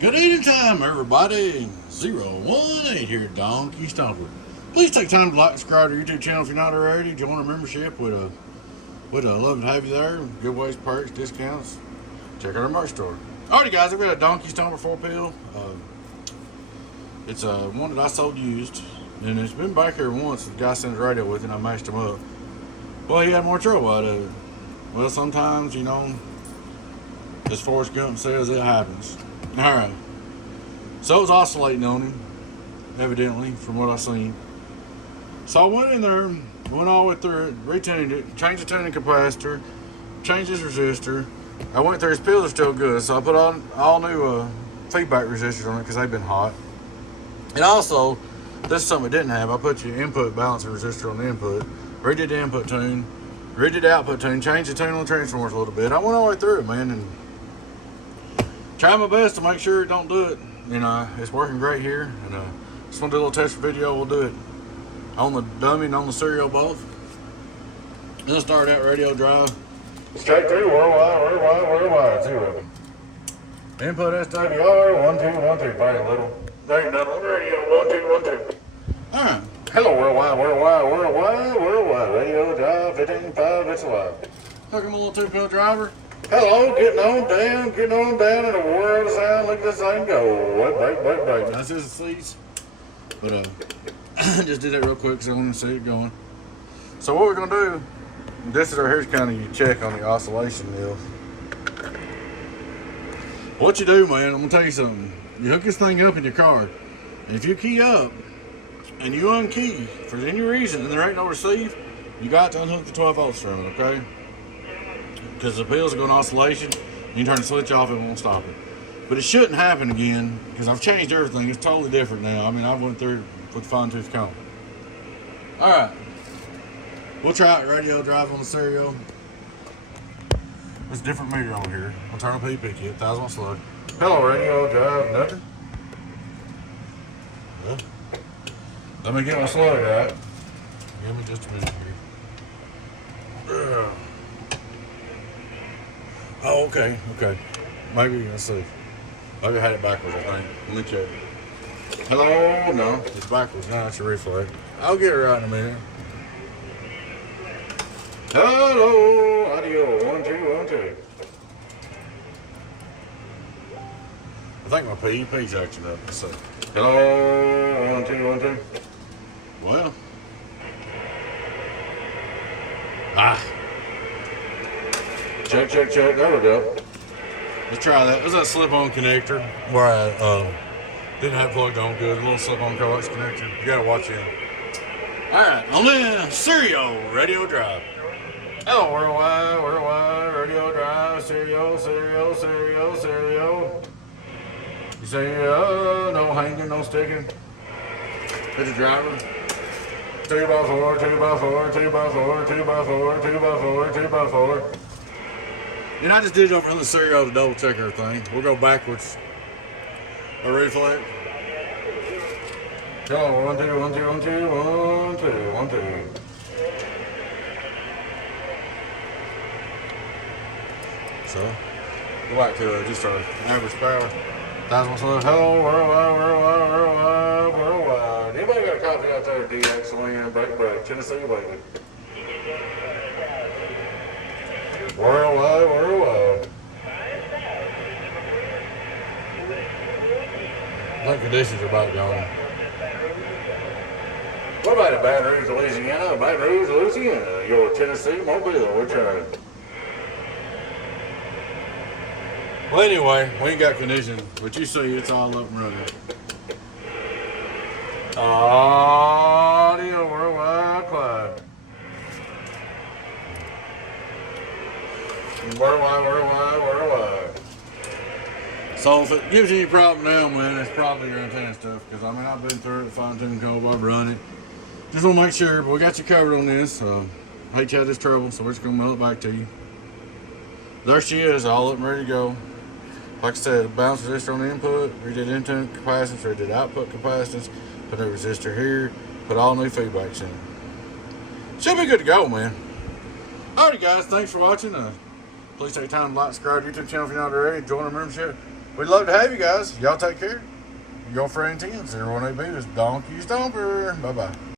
Good evening time, everybody. 018 here at Donkey Stomper. Please take time to like and subscribe to our YouTube channel if you're not already. Join our membership. We'd love to have you there. Giveaways, perks, discounts. Check out our merch store. Alrighty, guys, I've got a Donkey Stomper 4-pill. It's one that I sold used, and it's been back here once. The guy sent his radio with it, and I mashed him up. Well, he had more trouble out of it. Well, sometimes, as Forrest Gump says, it happens. Alright. So it was oscillating on him, evidently, from what I seen. So I went in there, went all the way through it, retuned it, changed the tuning capacitor, changed his resistor. I went through, his pills are still good, so I put on all new feedback resistors on it because they've been hot. And also, this is something it didn't have. I put your input balancer resistor on the input, redid the input tune, redid the output tune, changed the tune on the transformers a little bit. I went all the way through it, man, and try my best to make sure it don't do it. It's working great here, and just want to do a little test video. We'll do it on the dummy and on the serial both. Then start out radio drive. Straight through, worldwide, zero. Input SWR, 1212, very little. There ain't nothing on the radio, 1212. Alright. Hello, worldwide, radio drive, 15.5, it's alive. Hook him a little 2-pill driver. Hello, getting on down in the world of sound. Look at this thing go. Break. That's just the seats. But just did that real quick because I want to see it going. So what we're going to do, here's kind of your check on the oscillation deal. What you do, man, I'm going to tell you something. You hook this thing up in your car, and if you key up and you unkey for any reason and there ain't no receive, you got to unhook the 12 volts from it, okay? Because the pills are going oscillation, you turn the switch off, it won't stop it. But it shouldn't happen again, because I've changed everything. It's totally different now. I mean, I went through it with fine-tooth comb. Alright. We'll try it radio drive on the serial. There's a different meter on here. I'll turn on PP kit, 1000 watt slug. Hello, radio drive, nothing. Well, let me get my slug out. Give me just a minute here. Oh, okay. Maybe, let's see. Maybe I had it backwards, I think. Let me check. Hello? No, it's backwards. No, it's a reflex. I'll get it right in a minute. Hello? Audio, 1, 2, 1, 2. I think my PEP's acting up. Let's see. Hello? 1, 2, 1, 2. Well. Check. There we go. Let's try that. There's that slip-on connector where I didn't have plugged on good. A little slip-on coax connector. You gotta watch it. Alright, on the serial radio drive. Hello, worldwide, radio drive, serial. You say, no hanging, no sticking. There's a driver. 2x4, 2x4, 2x4, 2x4, 2x4, 2x4. And I just did it over on the serial to double check everything. We'll go backwards. A reflex. Hello, 1, 2, 1, 2, 1, 2, 1, 2, 1, 2. So, go back to just our average power. 1000 watts. Hello, worldwide. Anybody got a copy out there? DX, Land, break, Tennessee, baby. Worldwide. I think conditions are about gone. What about the Baton Rouge, Louisiana? Your Tennessee, Mobile, we're trying. Well, anyway, we ain't got conditions, but you see it's all up and running. Audio, worldwide, Clyde. Worldwide. So if it gives you any problem now, man, it's probably your antenna stuff. Because I've been through it, fine-tune comb, I've run it. Just want to make sure, but we got you covered on this. Hate you had this trouble, so we're just gonna mail it back to you. There she is, all up and ready to go. Like I said, bounce resistor on the input, redid input capacitance, redid output capacitance, put a resistor here, put all new feedbacks in. Should be good to go, man. Alrighty, guys, thanks for watching. Please take time to like, subscribe to the YouTube channel if you're not already. Join our membership. We'd love to have you guys. Y'all take care. Your friend 10, 01AB is Donkey Stomper. Bye bye.